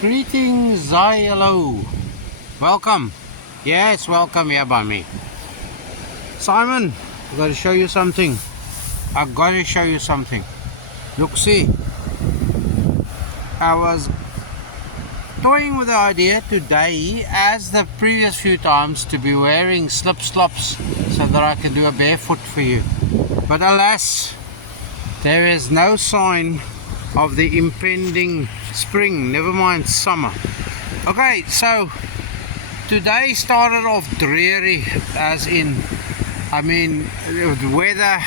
Greetings, hello. Welcome. Yes, welcome here by me. Simon, I've got to show you something. Look, see. I was toying with the idea today, as the previous few times, to be wearing slip-slops so that I can do a barefoot for you. But alas, there is no sign of the impending spring, never mind summer. Okay, so today started off dreary, as in, the weather,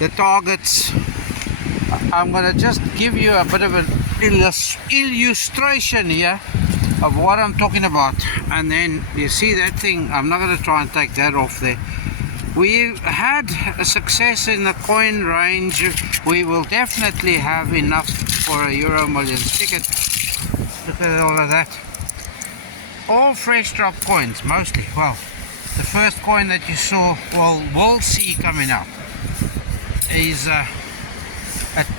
the targets. I'm going to just give you a bit of an illustration here of what I'm talking about, and then you see that thing. I'm not going to try and take that off there. We had a success in the coin range. We will definitely have enough for a Euro Millions ticket. Look at all of that. All fresh drop coins, mostly. Well, the first coin that you saw, we'll see coming up, is a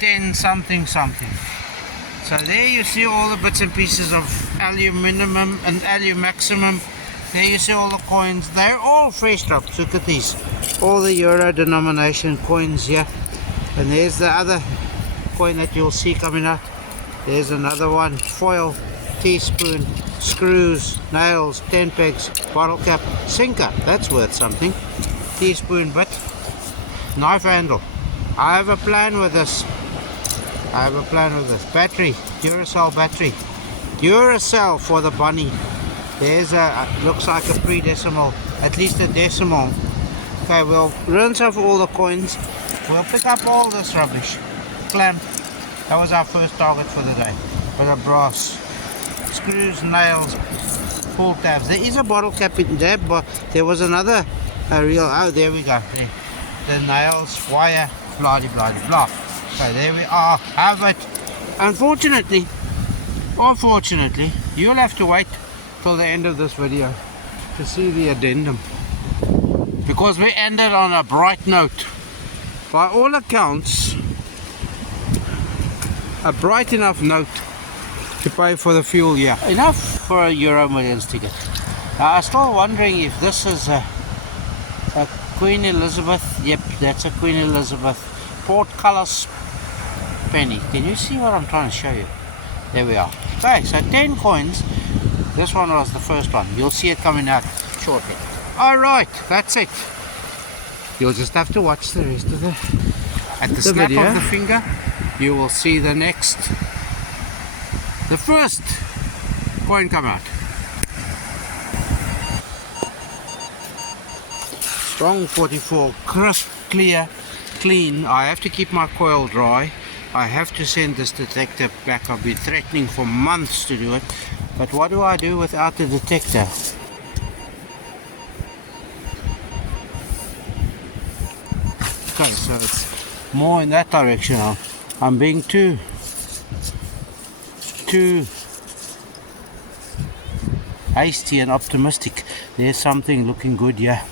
10 something. So there you see all the bits and pieces of minimum and maximum. There you see all the coins. They're all fresh drops. Look at these. All the Euro denomination coins here. And there's the other coin that you'll see coming up. There's another one. Foil, teaspoon, screws, nails, 10 pegs, bottle cap, sinker. That's worth something. Teaspoon bit. Knife handle. I have a plan with this. Battery. Duracell battery. Duracell for the bunny. There's looks like a pre-decimal, at least a decimal. Okay, we'll rinse off all the coins. We'll pick up all this rubbish. Clamp. That was our first target for the day. Bit of brass. Screws, nails, pull tabs. There is a bottle cap in there, but there was another oh, there we go. There. The nails, wire, blah blah blah. Okay, there we are. Have it. Unfortunately, you'll have to wait till the end of this video to see the addendum, because we ended on a bright note. By all accounts, a bright enough note to pay for the fuel here. Enough for a Euro Millions ticket. Now, I'm still wondering if this is a Queen Elizabeth. Yep, that's a Queen Elizabeth portcullis penny. Can you see what I'm trying to show you? There we are. Okay, so 10 coins. This one was the first one. You'll see it coming out shortly. Alright, that's it. You'll just have to watch the rest of at the snap video of the finger, you will see the first coin come out. Strong 44, crisp, clear, clean. I have to keep my coil dry. I have to send this detector back. I've been threatening for months to do it. But what do I do without the detector? Okay, so it's more in that direction now. I'm being too hasty and optimistic. There's something looking good here.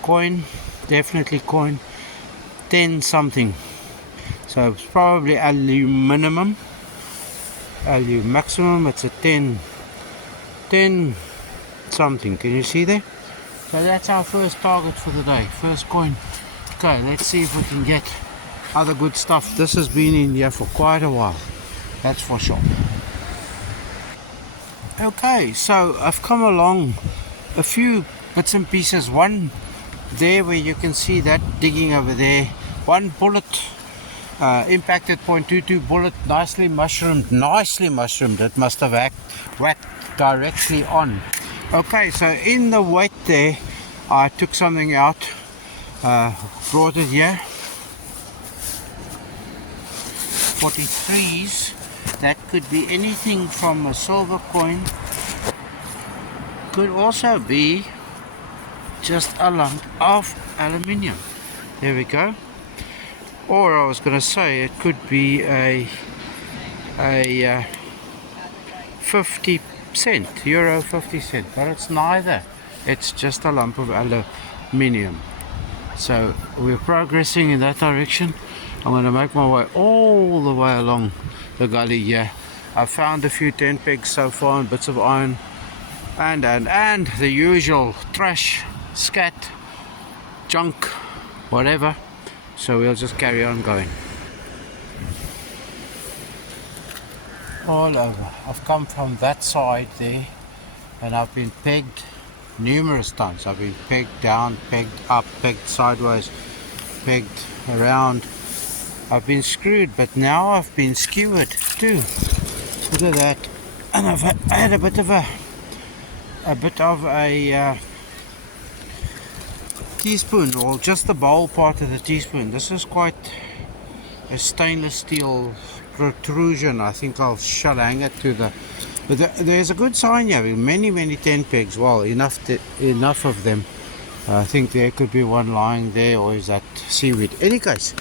Coin, definitely coin. 10 something. So it's probably maximum. It's a 10 something. Can you see there? So that's our first target for the day. First coin. Okay, let's see if we can get other good stuff. This has been in here for quite a while. That's for sure. Okay, so I've come along a few bits and pieces. One there where you can see that digging over there. One bullet. Impacted .22 bullet, nicely mushroomed. It must have whacked directly on. Okay, so in the weight there, I took something out, brought it here. 43s. That could be anything from a silver coin. Could also be just a lump of aluminium. There we go. Or I was going to say it could be a 50 cent, euro 50 cent, but it's neither. It's just a lump of aluminium. So we're progressing in that direction. I'm going to make my way all the way along the gully here. I found a few tent pegs so far and bits of iron and the usual trash, scat, junk, whatever. So we'll just carry on going. All over. I've come from that side there and I've been pegged numerous times. I've been pegged down, pegged up, pegged sideways, pegged around. I've been screwed, but now I've been skewered too. Look at that. And I've had a bit of a teaspoon, or just the bowl part of the teaspoon. This is quite a stainless steel protrusion. I think I'll hang it to the. But there's a good sign here. Many tent pegs. Well, enough of them. I think there could be one lying there, or is that seaweed? Any case,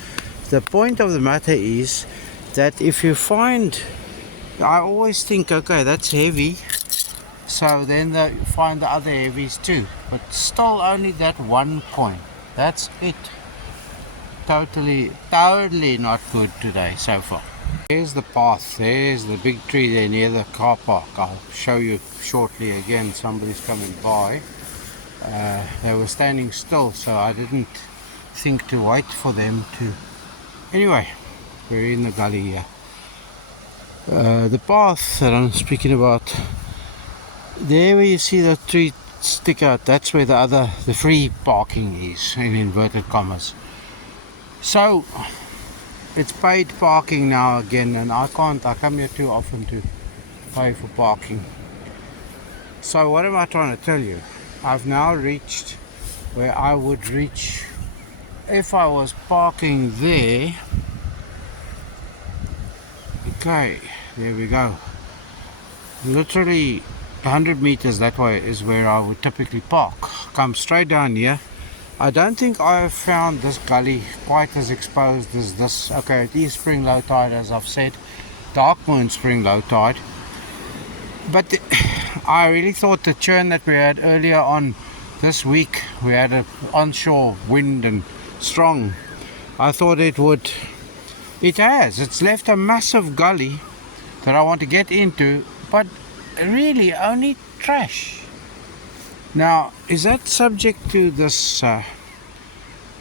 the point of the matter is that if you find, I always think, okay, that's heavy, so then find the other heavies too, but still only that one coin. That's it. Totally not good today so far. There's the path. There's the big tree there near the car park. I'll show you shortly again. Somebody's coming by. They were standing still, so I didn't think to wait for them to. Anyway, we're in the gully here. The path that I'm speaking about, there where you see the tree stick out, that's where the free parking is, in inverted commas. So it's paid parking now again, and I come here too often to pay for parking. So what am I trying to tell you? I've now reached where I would reach if I was parking there. Okay, there we go. Literally 100 meters that way is where I would typically park. Come straight down here. I don't think I have found this gully quite as exposed as this. Okay, it is spring low tide, as I've said. Dark moon spring low tide. But I really thought the churn that we had earlier on this week, we had an onshore wind and strong. I thought it would. It has. It's left a massive gully that I want to get into, but really only trash. Now, is that subject to this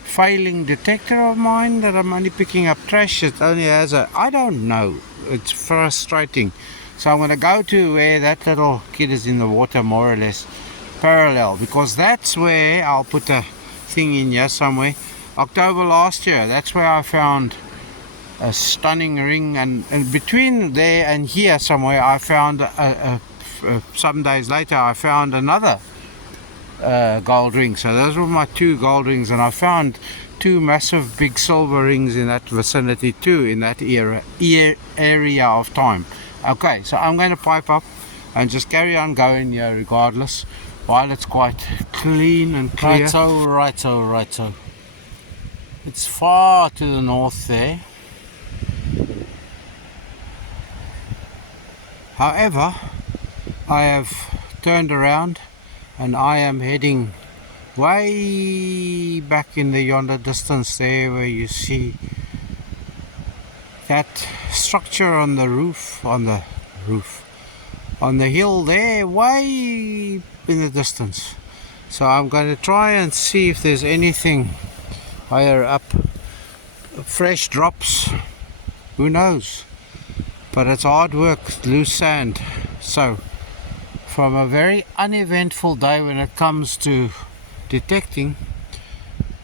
failing detector of mine that I'm only picking up trash? It only has I don't know. It's frustrating. So I'm going to go to where that little kid is in the water, more or less parallel, because that's where I'll put a thing in here somewhere. October last year, that's where I found a stunning ring, and between there and here somewhere I found some days later I found another gold ring. So those were my two gold rings, and I found two massive big silver rings in that vicinity too, in that area of time. Okay, so I'm going to pipe up and just carry on going here regardless, while it's quite clean and clear. Righto. It's far to the north there. However, I have turned around and I am heading way back in the yonder distance there, where you see that structure on the hill there, way in the distance. So I'm going to try and see if there's anything higher up. Fresh drops, who knows? But it's hard work, loose sand. So from a very uneventful day when it comes to detecting,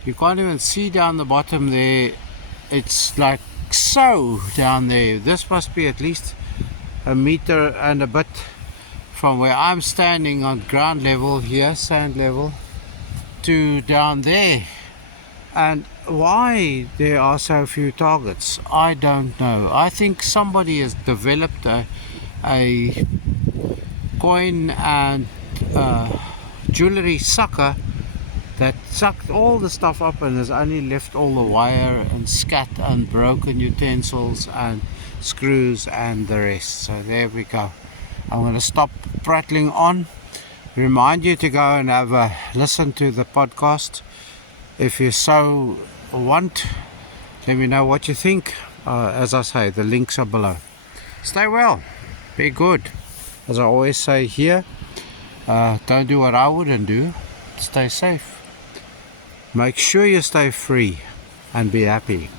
you can't even see down the bottom there. It's like so down there. This must be at least a meter and a bit from where I'm standing on ground level here, sand level, to down there. And why there are so few targets, I don't know. I think somebody has developed a coin and jewelry sucker that sucked all the stuff up and has only left all the wire and scat and broken utensils and screws and the rest. So there we go. I'm going to stop prattling on. Remind you to go and have a listen to the podcast if you so want. Let me know what you think. As I say, the links are below. Stay well. Be good. As I always say here, don't do what I wouldn't do. Stay safe. Make sure you stay free and be happy.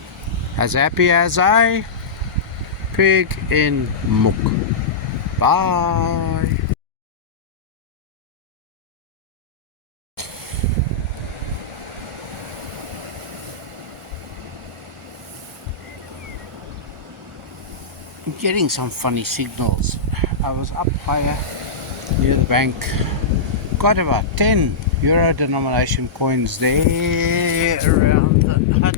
As happy as I, pig in muck. Bye. I'm getting some funny signals. I was up higher near the bank, got about 10 euro denomination coins there around the hut.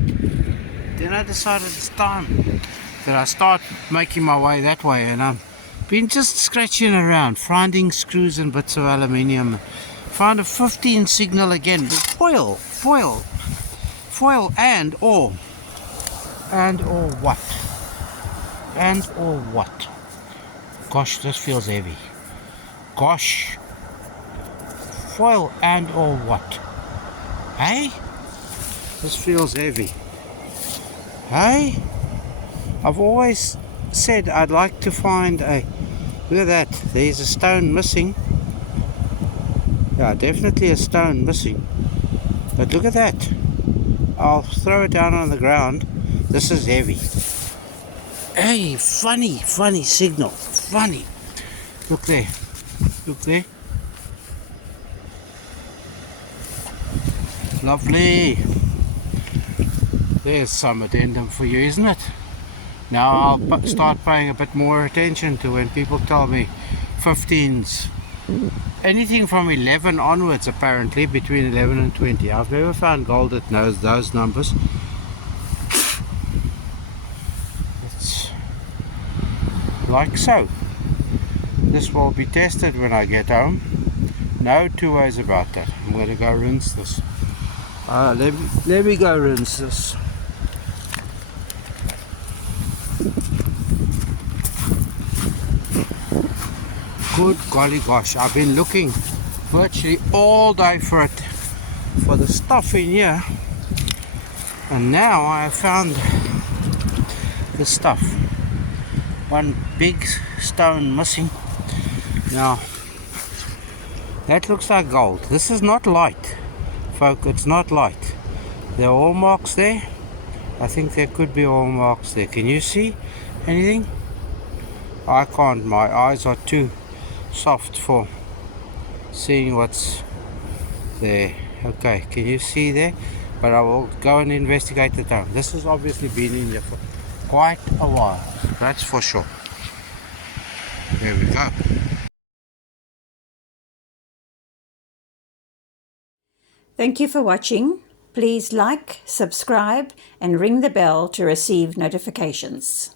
Then I decided it's time that I start making my way that way, and I've been just scratching around, finding screws and bits of aluminium. Found a 15 signal again, with foil and or what? And or what? Gosh, this feels heavy. Gosh. Foil and or what? Hey? This feels heavy. Hey? I've always said I'd like to find a... Look at that. There's a stone missing. Yeah, definitely a stone missing. But look at that. I'll throw it down on the ground. This is heavy. Hey, funny signal. Funny. Look there. Look there. Lovely. There's some addendum for you, isn't it? Now I'll start paying a bit more attention to when people tell me 15s. Anything from 11 onwards, apparently, between 11 and 20. I've never found gold that knows those numbers. It's like so. This will be tested when I get home. No two ways about that. I'm going to go rinse this. Let me go rinse this. Good golly gosh, I've been looking virtually all day for the stuff in here, and now I have found the stuff. One big stone missing. Now that looks like gold. This is not light, folk, it's not light. There are all marks there. I think there could be all marks there. Can you see anything? I can't, my eyes are too soft for seeing what's there. Okay, can you see there? But I will go and investigate it down. This has obviously been in here for quite a while, that's for sure. There we go. Thank you for watching. Please like, subscribe, and ring the bell to receive notifications.